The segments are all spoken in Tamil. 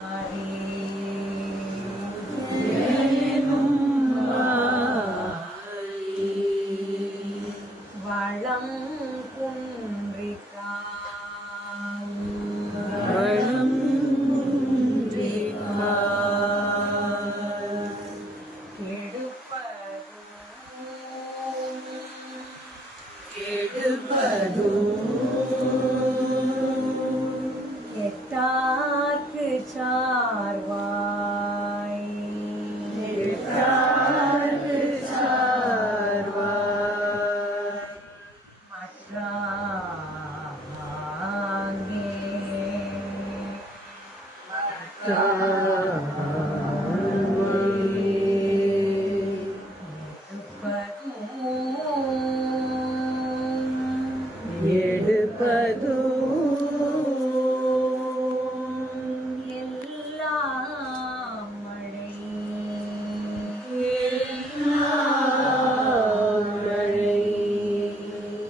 வளம் குன்றிக்கா கெட்டார்க்கு சார்வாய்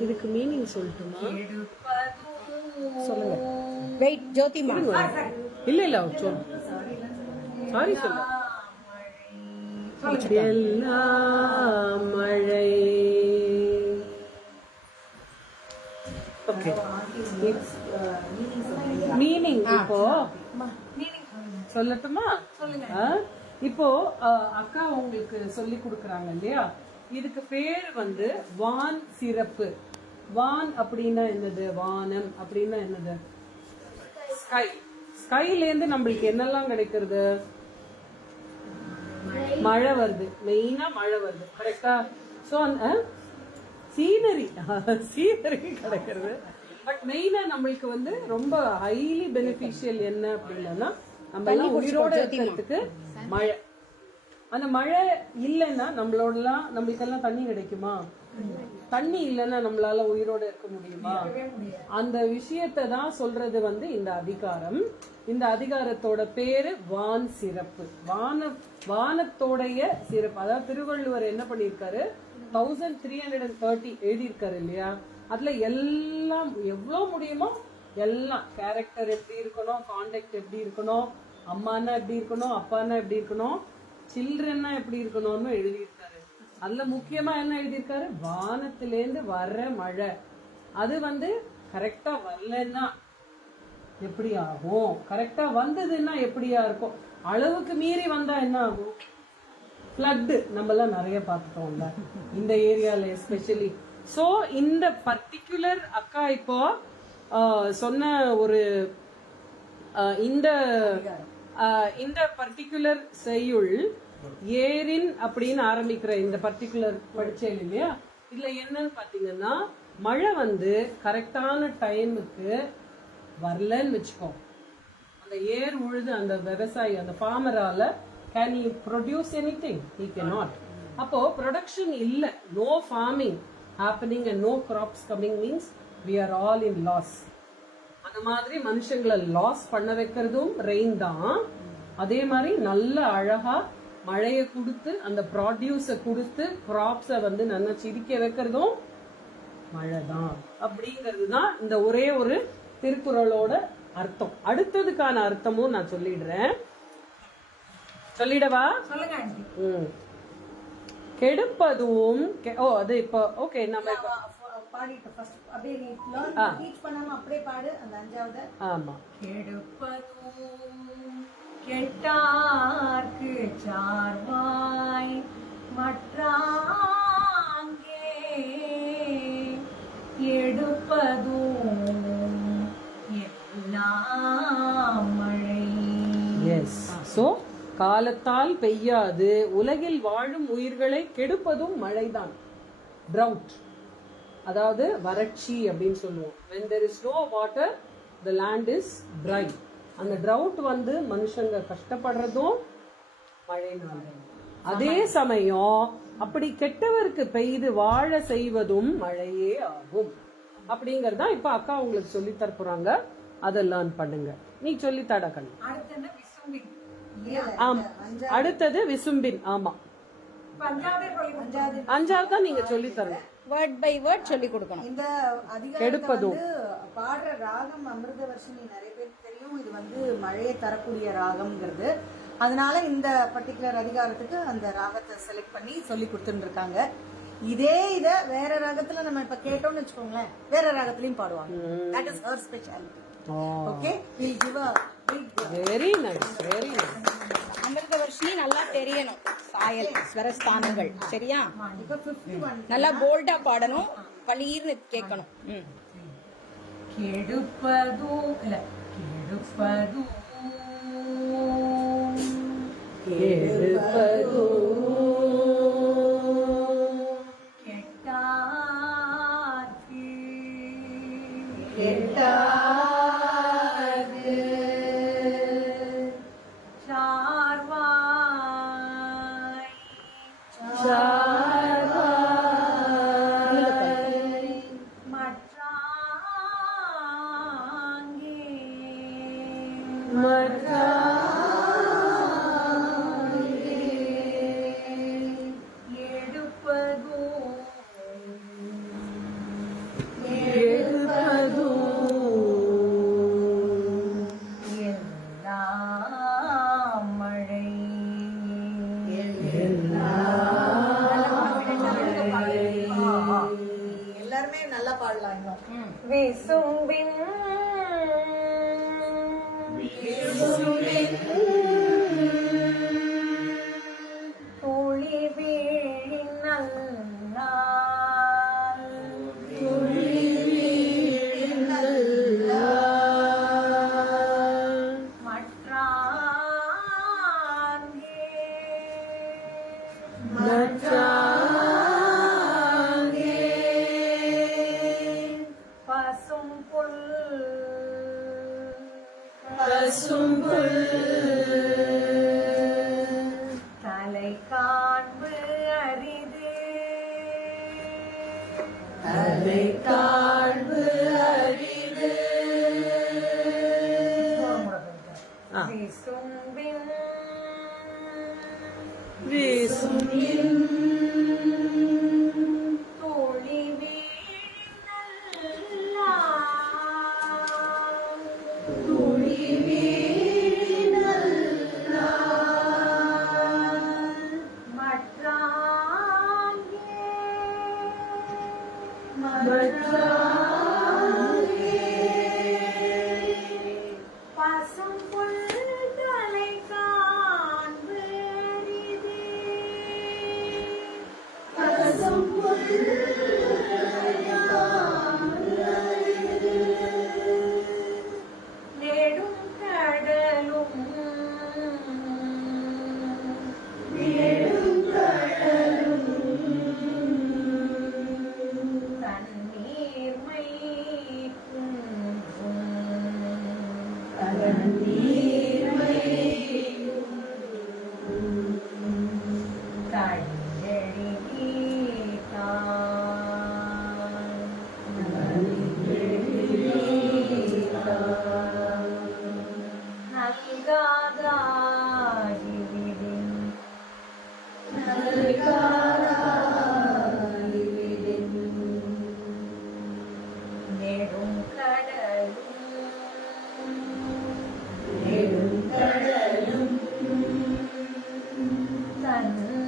இதுக்கு மீனிங் சொல்லட்டுமா? சொல்லுங்க. வெயிட் ஜோதிமா. இல்ல இல்ல சொல்லு. சாரி சொல்லு. எல்லாம் மழை. ஓகே. மீனிங் இப்போ சொல்லட்டுமா? இப்போ அக்கா உங்களுக்கு சொல்லி கொடுக்கறாங்க இல்லையா? இதுக்கு பேர் வான் சிறப்பு. வான் அப்படின்னா என்னது? வானம் அப்படின்னா என்னது? ஸ்கை. ஸ்கைல இருந்து நம்மளுக்கு என்னெல்லாம் கிடைக்கிறது? மழை வருது. மெயினா மழை வருது. கரெக்டா? சோ சீனரி கிடைக்கிறது. பட் மெயினா நம்மளுக்கு ரொம்ப ஹைலி பெனிஃபிஷியல் என்ன அப்படின்னா நம்ம எல்லாம் உயிரோட இருக்கிறதுக்கு மழை. அந்த மழை இல்லைன்னா நம்மளுக்கெல்லாம் தண்ணி கிடைக்குமா? தண்ணி இல்லைன்னா நம்மளால உயிரோட இருக்க முடியுமா? அந்த விஷயத்தை தான் சொல்றது இந்த அதிகாரம். இந்த அதிகாரத்தோட பேரு வான் சிறப்பு. வானத்தோடைய சிறப்பு. அதாவது திருவள்ளுவர் என்ன பண்ணிருக்காரு? 1330 எழுதியிருக்காரு இல்லையா? அதுல எல்லாம் எவ்வளவு முடியுமோ எல்லாம் கேரக்டர் எப்படி இருக்கணும், கான்டக்ட் எப்படி இருக்கணும், அம்மானா எப்படி இருக்கணும், அப்பானா எப்படி இருக்கணும், சில்ட்ரன்னா எப்படி இருக்கணும்னு எழுதியிருக்காரு. அதுல முக்கியமா என்ன எழுதியிருக்காரு? வானத்திலேருந்து வர்ற மழை அது கரெக்டா வரலன்னா எப்படி ஆகும், கரெக்டா வந்ததுன்னா எப்படியா இருக்கும், அளவுக்கு மீறி வந்தா என்ன ஆகும்? ஃப்ளட் நம்ம எல்லாம் நிறைய பார்த்துட்டோம்ல இந்த ஏரியால எஸ்பெஷலி. சோ இந்த பர்டிகுலர் அக்கா இப்போ சொன்ன ஒரு இந்த பர்டிகுலர் செய்யுள் ஏரின் அப்படின்னு ஆரம்பிக்கிற இந்த பர்டிகுலர் படிச்சேன் இல்லையா? இதுல என்னன்னு பாத்தீங்கன்னா மழை கரெக்டான டைமுக்கு வரலன்னு வச்சுக்கோ, அந்த ஏர் உழுது அந்த விவசாயி அந்த ஃபார்மரால can you produce anything? He cannot. அப்போ ப்ரொடக்ஷன் இல்ல, no farming happening and no crops coming means we are all in loss. அந்த மாதிரி மனுஷங்களை லாஸ் பண்ண வைக்கிறதும் ரெயின் தான். அதே மாதிரி நல்ல அழகா மழையை கொடுத்து அந்த ப்ராடியூஸ கொடுத்து கிராப்ஸ நல்லா சிரிக்க வைக்கிறதும் மழை தான். அப்படிங்கிறது தான் இந்த ஒரே ஒரு திருக்குறளோட அர்த்தம். அடுத்ததுக்கான அர்த்தமும் நான் சொல்லிடுறேன். சொல்லிடவா? சொல்லுங்க. கெடுப்பதும் அது இப்போ ஓகே நம்ம பாடிட்டு ஃபர்ஸ்ட் அப்படியே டீச் பண்ணாம அப்படியே பாடு அந்த அஞ்சாவது. ஆமா. கெடுப்பதும் கெட்டார்க்கு சார்வாய் மற்றாங்கே எடுப்பதும் எல்லாம் மழை. எஸ். சோ காலத்தால் பெய்யாது உலகில் வாழும் உயிர்களை கெடுப்பதும் மழைதான். ட்ரவுட், அதாவது வறட்சி அப்படின்னு சொல்லுவோம். when there is no water the land is dry. அந்த ட்ரவுட் மனுஷங்க கஷ்டப்படுறதும் மழைனால. அதே சமயம் அப்படி கெட்டவருக்கு பெய்து வாழ செய்வதும் மழையே ஆகும். அப்படிங்கறதா இப்ப அக்கா உங்களுக்கு சொல்லி தர போறாங்க. அதெல்லாம் பண்ணுங்க. நீ சொல்லி தட கண்ணு. அடுத்தது விசும்பின். ஆமா, அஞ்சாவது தான் நீங்க சொல்லி தரணும். வேர்ட் பை வேர்ட் சொல்லி கொடுக்கணும். இந்த அதிகாரத்தை வந்து பாடுற ராகம் அமிர்த வர்ஷினி நிறைய பேருக்கு தெரியும். இது வந்து மழையை தரக்கூடிய ராகம்ங்கிறது. அதனால இந்த பர்டிகுலர் அதிகாரத்துக்கு அந்த ராகத்தை செலக்ட் பண்ணி சொல்லி கொடுத்துட்டு இருக்காங்க. இதே இத வேற ராகத்துல நம்ம இப்ப கேட்டோம்னு வச்சுக்கோங்களேன், வேற ராகத்திலயும் பாடுவாங்க. That is her speciality. Okay, will give a big very nice, very nice. அமிர்த வர்ஷினி நல்லா தெரியணும், சாயல் ஸ்வரஸ்தானங்கள். சரியா? இப்ப 51 நல்லா போல்டா பாடணும், பளீர்னு கேட்கணும். கெடுப்பதும் இல்ல கெடுப்பதும் எல்லாருமே நல்லா பாடலாம். இன்னும் விசும்பின் துளி வீழினல் தலை காண்பு அரிது விசும்பின் தோழி பசும் புல் தலை காண்பு நெடும் கடலும் தண்ணீர்மை நெடும் கடலும் தண்ணீர்மை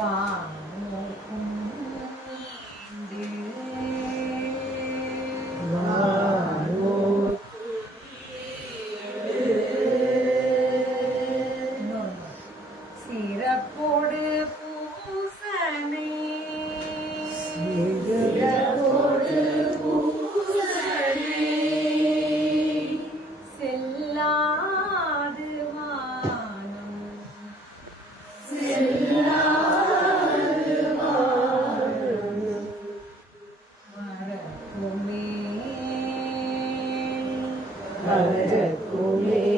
வானோர்க்கும் சிறப்போடு பூசனை செல்லாது வானம் வரக்குமே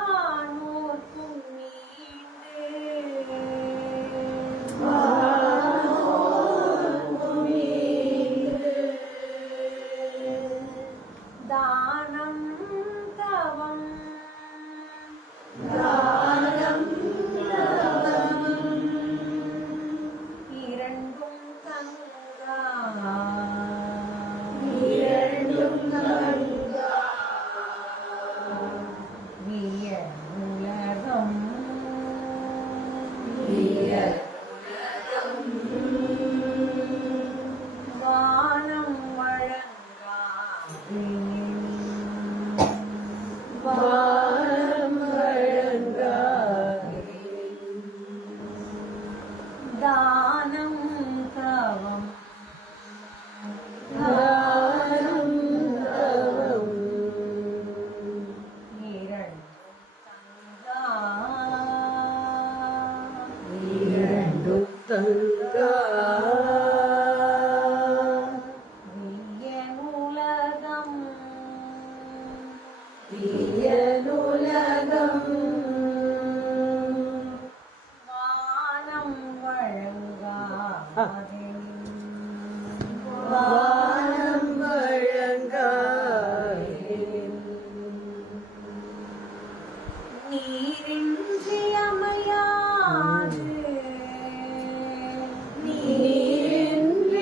வானோர்க்கும் தானம் தவம் இரண்டும் தங்கா விய உலகம் வானம் வழங்காது தானம் தவம் இரண்டும் தங்கா வியனுலகம் வானம் வழங்காதே நீரின்றி அமையாது வானின்றி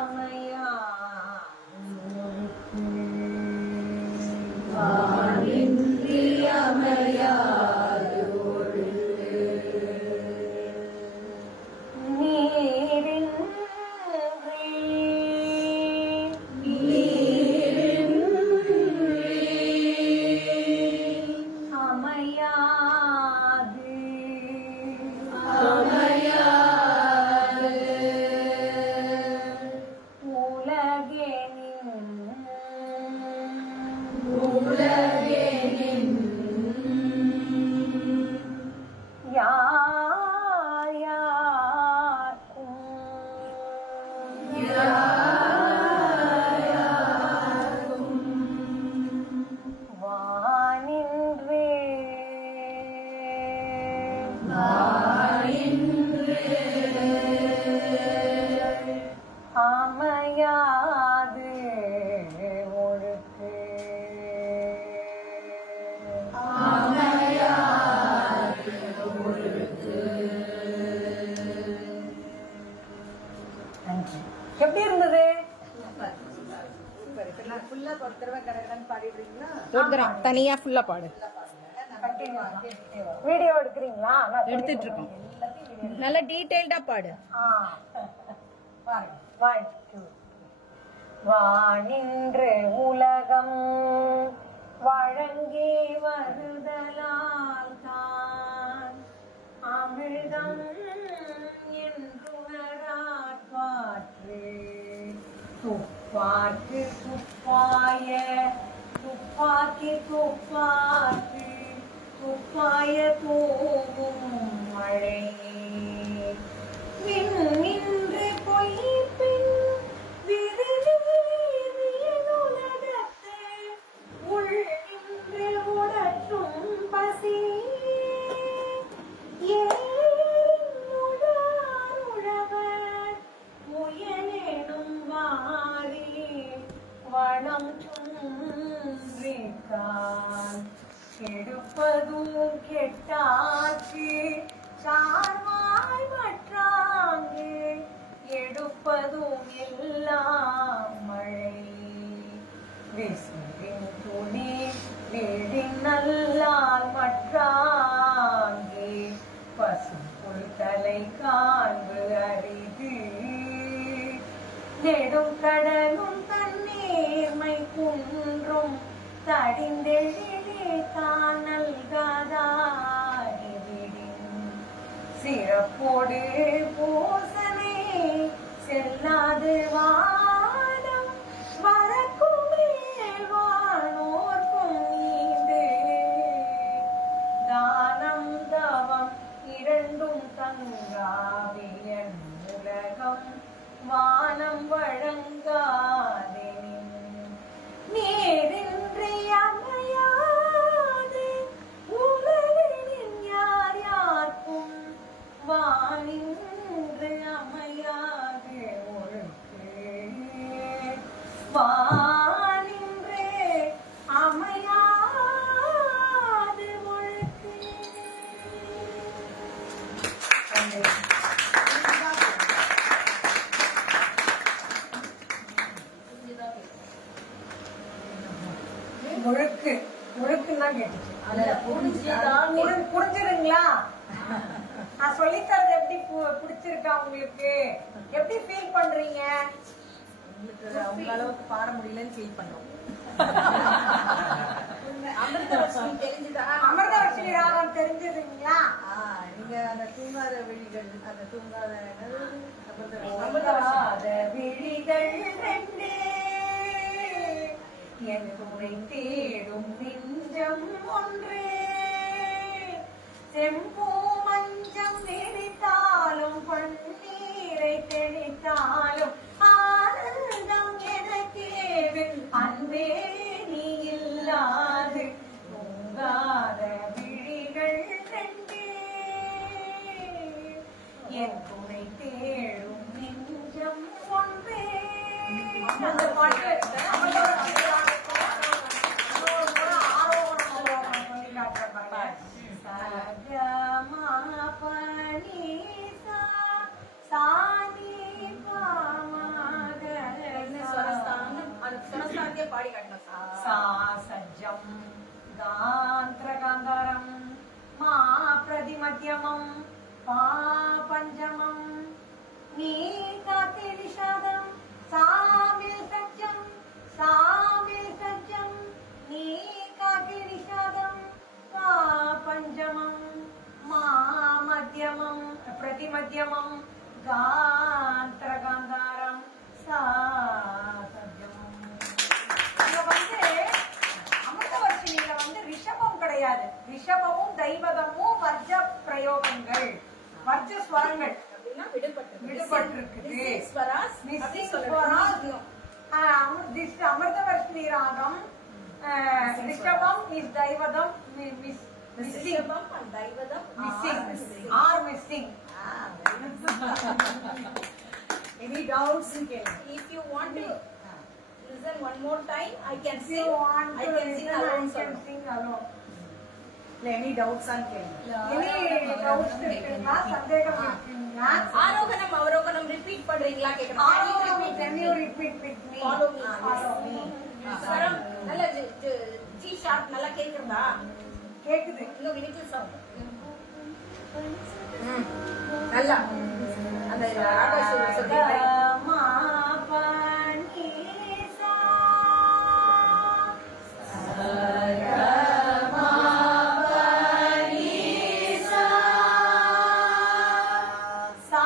அமையாது அமையாது ஒழுக்கு எப்படி இருந்தது? தனியா ஃபுல்லா பாடு. வீடியோ எடுக்கிறீங்களா? எடுத்துட்டு இருக்கோம். நல்ல டீடைல்டா பாடு. வானின்று உலகம் வழங்கி வருதலால் தான் அமிர்தம் என்றுணராற்று துப்பாக்கு துப்பாய துப்பாக்கி துப்பாக்கு துப்பாய தூவும் மழை நின்று பொய்ப்பின் உலகத்து உள் நின்று உடற்றும் பசி உழவர் மனம் குன்றிக்கான் கெடுப்பதும் கெட்டாச்சு சார்வாய் மற்றாங்கே எடுப்பதும் எல்லாம் மழை விசிறின் துணி வீடின் நல்லால் மற்றாங்கே பசும்புல் தலை காண்பு அரிது நெடும் கடலும் தண்ணீர்மை குன்றும் தடிந்தெழிலே காணல் காதாகிவிடின் சிறப்போடு பூசனை செல்லாது வானம் வரக்குமே வானோர்க்கும் நீந்து தானம் தவம் இரண்டும் தங்காவியன் உலகம் வானம் வழங்காதெனின் நீரின்றி அமையாது உலகினின் யார் யார்க்கும் வானின்று அமையாது ஒழுக்கு வானின்று அமையாது ஒழுக்கு. முழுக்கு முழுக்குன்னு தான் கேட்டுச்சு. புரிஞ்சுதுங்களா? நான் சொல்லித்தரது எப்படி பிடிச்சிருக்கா உங்களுக்கு? எப்படி ஃபீல் பண்றீங்க? உங்க அளவுக்கு பாட முடியலன்னு ஃபீல் பண்றோம். அமிர்தவர்ஷினி ராகம் தெரிஞ்சதுங்களா? நீங்க அந்த தூங்காத விழிகள், அந்த தூங்காத அமிர்தவாத விழிகள் ரெண்டே என் துணை தேடும் நெஞ்சம் ஒன்றே செம்பூ மஞ்சம் விரித்தாலும் பன்னீரை தெளித்தாலும் ஆனந்தம் எனக்கேவின் அன்பே நீ இல்லாது தூங்காத விழிகள் ரெண்டே என் துணை தேடும் நெஞ்சம் ஒன்றே. அந்த பாட்டு பாடி காட்டணும். சஜ்ஜம் காந்திரகாந்தரம் மா பிரதிமத்யமம் பா பஞ்சமம் நீ காத்தி விஷாதம் சாமில் சஜ்ஜம் நீ காத்தி விஷாதம் பா பஞ்சமம் மா மத்தியமம் பிரதிமத்யமம் காந்திரகாந்தாரம் சா அமிர்தவர்ஷினியில ரிஷபம் கிடையாது. ரிஷபமும் தெய்வதமும் வர்ஜ பிரயோகங்கள், வர்ஜ ஸ்வரங்கள் விடுபட்டிருக்குது. Amritavarshini ragam rishabham is daivatam missing or missing. Any doubts? If you want to listen one more time, I can If sing. you want I to can sing listen, alone. I can sing alone. Any doubts on Kelly? Any doubts இருக்குங்களா? சந்தேகம் இருக்குங்களா? ஆரோகணம் அவரோகணம் repeat பண்றீங்களா கேக்குறேன். Can you repeat with me? Follow me. Follow me. ஸ்வரம் நல்ல G sharp நல்லா கேக்குறதா? கேக்குது. இன்னும் little sound. நல்லா அந்த ராகஸ்வரம் சொல்றீங்க. மா பனி சா Sa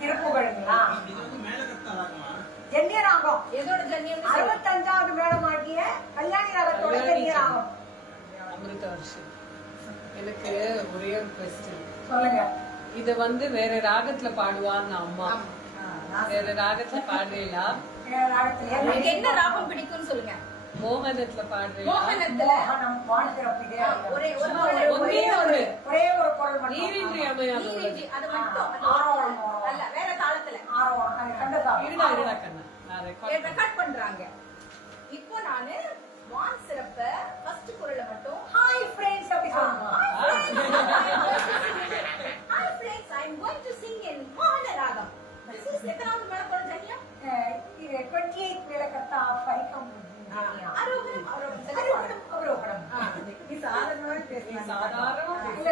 திருப்புகழுங்களா? ஜென்னிய ராகம். எதோட ஜன்யம் 65வது மேடம் ஆகிய கல்யாணி ராகத்தோட ஜென்னிய ராகம். அமிர்த வருஷம். எனக்கு ஒரே ஒரு கொஸ்டின். சொல்லுங்க. இது வந்து வேற ராகத்துல பாடுவாங்க அம்மா. வேற ராகத்துல பாடுறீங்களா? உங்களுக்கு என்ன ராகம் பிடிக்கும்னு சொல்லுங்க. மோகனத்துல பாடுறீங்களா? மோகனத்துல ஒரே ஒரு குரல் மட்டும். நீரின்றி அமையாது. அது மட்டும் அல்ல, வேற தாளத்துல இருடா கண்ணா, நான் ரெக்கார்ட் பண்றாங்க. இப்போ நானு வான் சிறப்ப ஃபர்ஸ்ட் குரல்ல மட்டும் ஹாய் ஃப்ரெண்ட்ஸ் அப்படி சொல்லுங்க. Hi friends, I am going to sing in மோகன ராகம். This is எத்தனாவது மேடம் குரல் ஜன்யம்? இது 28 மேலக்கத்தா பைக்கம். ஆரோகணம் அவரோகணம். நீ சாதாரணமாவே பேசலாம். சாதாரணமா இல்ல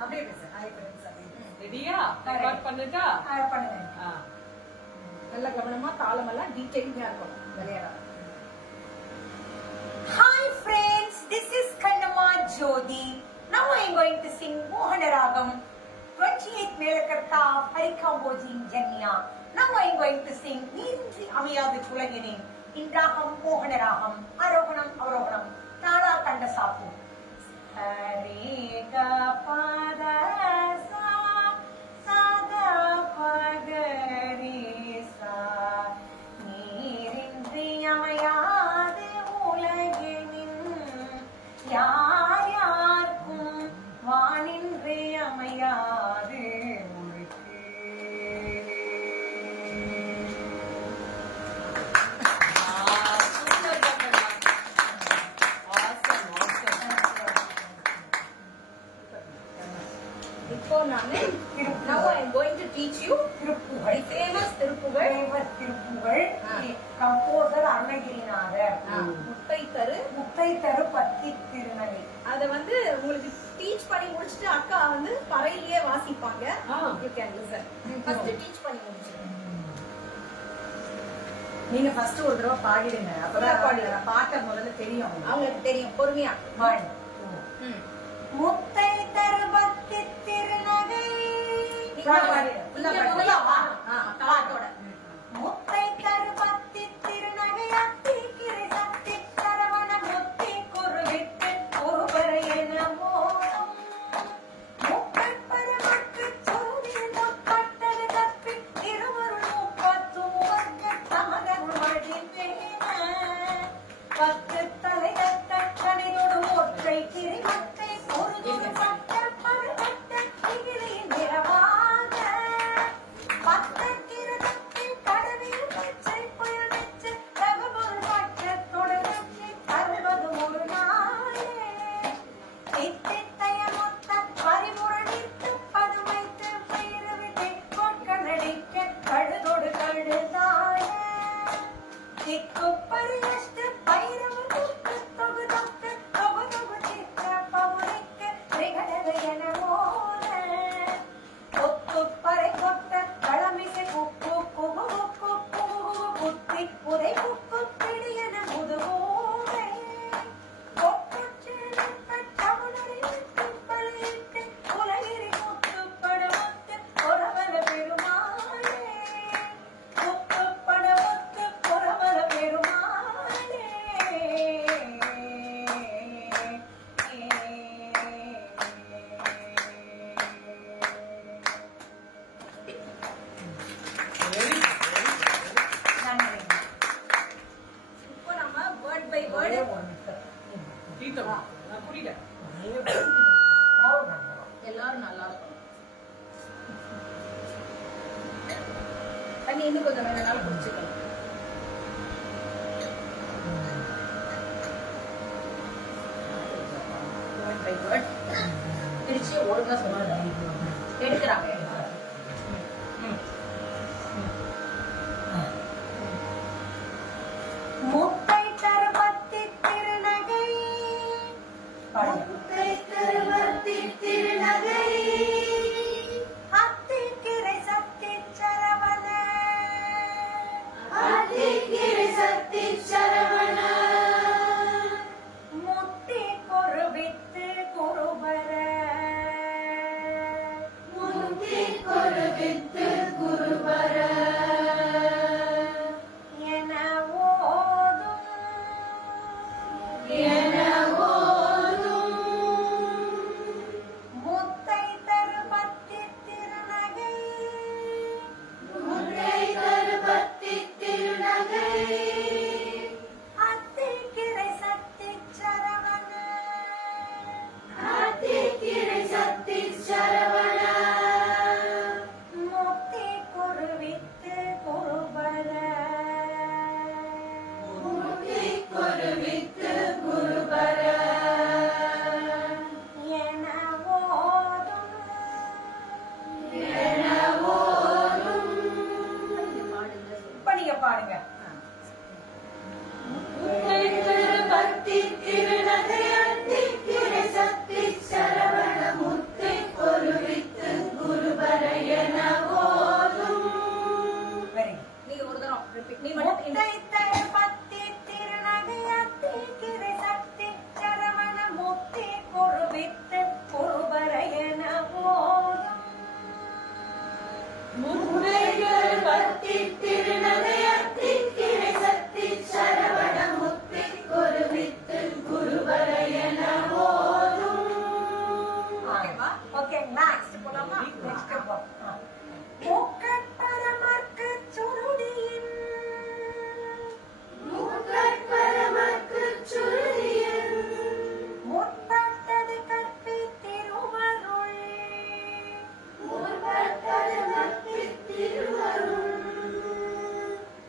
அப்படியே பேசு. ஹாய் ஃப்ரெண்ட்ஸ் அப்படின்னு. ரெடியா? ரெக்கார்ட் பண்ணுட்டா? பண்ணுங்க. நல்ல கவனமா தாளமெல்லாம் டீடைலிங்கா இருக்கும். விளையாடலாம். Hi friends, this is Kannamma Jyoti. Now I am going to sing Mohana Ragam, 28 Melakatta Parikambojin Janya. Now I am going to sing Nindri Amiyadu Kulaginin in Ragam Mohana Ragam, Aroganam Avaroganam, Tala Kanda Sapu. Hare Ga Pada Sa, Sada Pagari Sa, Nirindri Amayadu யார் யாருக்கும் வானின்றே அமையாது உனக்கு. இப்போ நானு now I am going to teach you Thiruppugazh. famous Thiruppugazh. Thiruppugazh. Composer Arunagirinathar. முட்டை தரு. முத்தை தரு பத்தி திருநகை. அத வந்து உங்களுக்கு டீச் பண்ணி முடிச்சிட்டு அக்கா வந்து பறையிலேயே வாசிப்பாங்க. You can listen. First teach பண்ணி முடிச்சிருங்க. நீங்க ஃபர்ஸ்ட் ஒரு தடவை பாடிடுங்க. அப்பதான் பாட்ட முதல்ல தெரியும். அவங்களுக்கு தெரியும். பொறுமையா. 1 2 முத்தை தரு பத்தி திருநகை. தாளத்தோட முத்தை தரு பத்தி திருநகை அத்தி கிரை சக்தி சரவண முத்தி குருவிட்டு ஒருவர் என மோகம் முப்பற்பரமக்கு சூரியன் முப்பட்டது கற்பி இருவரும் 30 தமதன் மழை பேன பத்து தலைகட்ட கணினோடு ஒற்றை கிரிமத்தை ஒரு பட்ட பருவட்ட திகிரின் நிறமாக பத்தத்திரத்தில் கடவில் பச்சை புயல் வச்சு தகவல் பட்டத்தோடு வச்சு தருவது ஒரு நாளே தித்தித்தைய மொத்த பரிமுரணித்து பதுமைத்து பயிறு விட்டு கொட்கடடிக்க கழுதோடு கழுதாய திக்கு பரிகஷ்ட பைரவ துக்கு தொகு தொக்கு தொகு தொகு சித்திர பவுனிக்க திரிகடக என மோத கொத்து பறை கொட்ட களமிசை குக்கு குகு குக்கு குகு குத்தி புதை குக்கு பிடியன முதுகோடை கொட்டுச்சேர்த்த தமிழரிட்டு பழியிட்டு உலகிரி முத்து படமுத்து பொறவல பெருமாளே முத்து படமுத்து பொறவல பெருமாளே. இப்போ நம்ம வேர்ட் பை வேர்ட் புரியல. எல்லாரும் நல்லா இருக்கும். தண்ணி இன்னும் கொஞ்சம் வேணும்னாலும் குடிச்சுக்கலாம். வேர்ட் பை வேர்ட் பிரிச்சு ஒழுங்கா சொல்லுங்க. எடுக்கிறாங்க. முத்தை தரு பத்தி திருநகை. முத்தை தரு பத்தி திருநகை அத்திக்கிரை சக்தி சரவண அத்திக்கிரை சக்தி சரவண முத்தி குருவித்து குருபர முத்தி ஓகே நெக்ஸ்ட் போலாமா நெக்ஸ்ட் போ மூக்கற்பரமர்க்கு சுருதியின் முற்பட்டது கற்பித்திருவருள்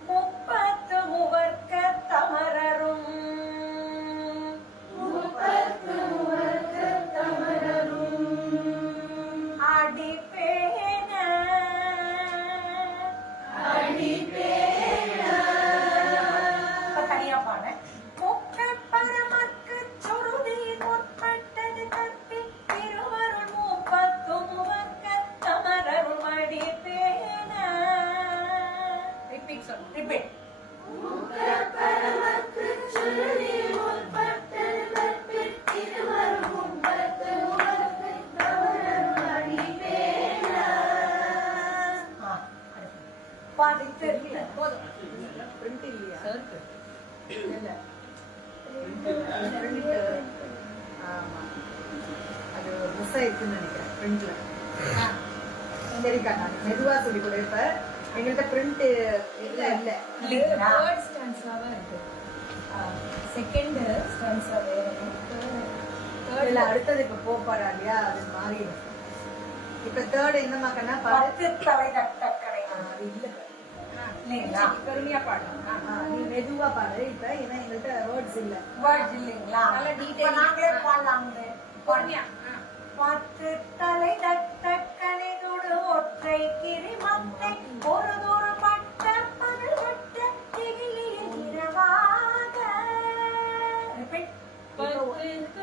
முப்பத்து மூவர்க்க தமரரும் அடிப்பேன இப்ப தனியா பாட முக்கப்பரமர்க்கு சுருதி முற்பட்டது கற்பி திருவருள் முப்பத்து மூவர்க்க தமரரும் அடிப்பேன ரிப்பீட் சொல்லு ரிப்பீட் பாதித்து போதும் பிரிண்ட் இல்லையா சர்க்கு இல்ல ஆமா அது மிஸ் ஆயிருக்குன்னு நினைக்கிறேன் பிரிண்ட்ல சரிக்கா நான் மெதுவா சொல்லி கொடு இப்ப எங்கள்கிட்ட பிரிண்ட் இல்ல இல்ல இல்லைங்களா தேர்ட் ஸ்டான்ஸ்ல தான் இருக்கு செகண்ட் ஸ்டான்ஸ்ல வேற இல்ல அடுத்தது இப்ப போப்பாரா இல்லையா அது மாறிடும் இப்ப தேர்ட் என்னமாக்கன்னா பாரு பத்து தலை தட்டக்கரை அது இல்ல இல்லைங்களா பெருமையா பாடணும் நீ மெதுவா பாரு இப்ப ஏன்னா எங்கள்கிட்ட வேர்ட்ஸ் இல்ல வேர்ட்ஸ் இல்லைங்களா நல்ல detail. இப்ப நாங்களே பாடலாங்க பொறுமையா பத்து தலை தட்டக்கரை தொடு ஒற்றை கிரி மத்தை ஒரு தூர பட்ட பகல் வட்ட திகிலியில் இரவாக ரிப்பீட்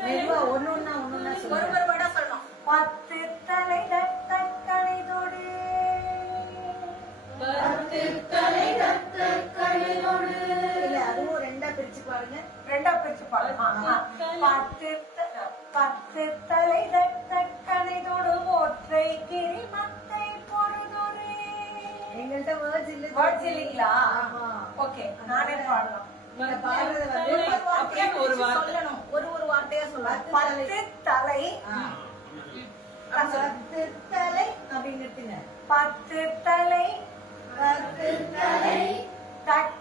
மெதுவா ஒன்னொன்னா சொல்லு ஒரு வேர்டா சொல்லணும் பத்து தலை தட்டக்கரை தொடு இல்ல அதுவும் ரெண்டா பிரிச்சு பாருங்க ரெண்டா பிரிச்சு பாடலாமா பத்து தலை தட்டக்கரை தொடு ஒற்றை கிரி மத்தை பொறுதொரு எங்கள்கிட்ட வேர்ட்ஸ் இல்ல வேர்ட்ஸ் இல்லைங்களா ஆமா. ஓகே நானே பாடலாம் நீங்க பாடுறது வந்து அப்படின்னு ஒரு வார்த்தை சொல்லணும் ஒரு வார்த்தையா சொல்லணும் பத்து தலை பத்து தலை அப்படின்னு நிறுத்துங்க பத்து தலை பத்து தலை தட்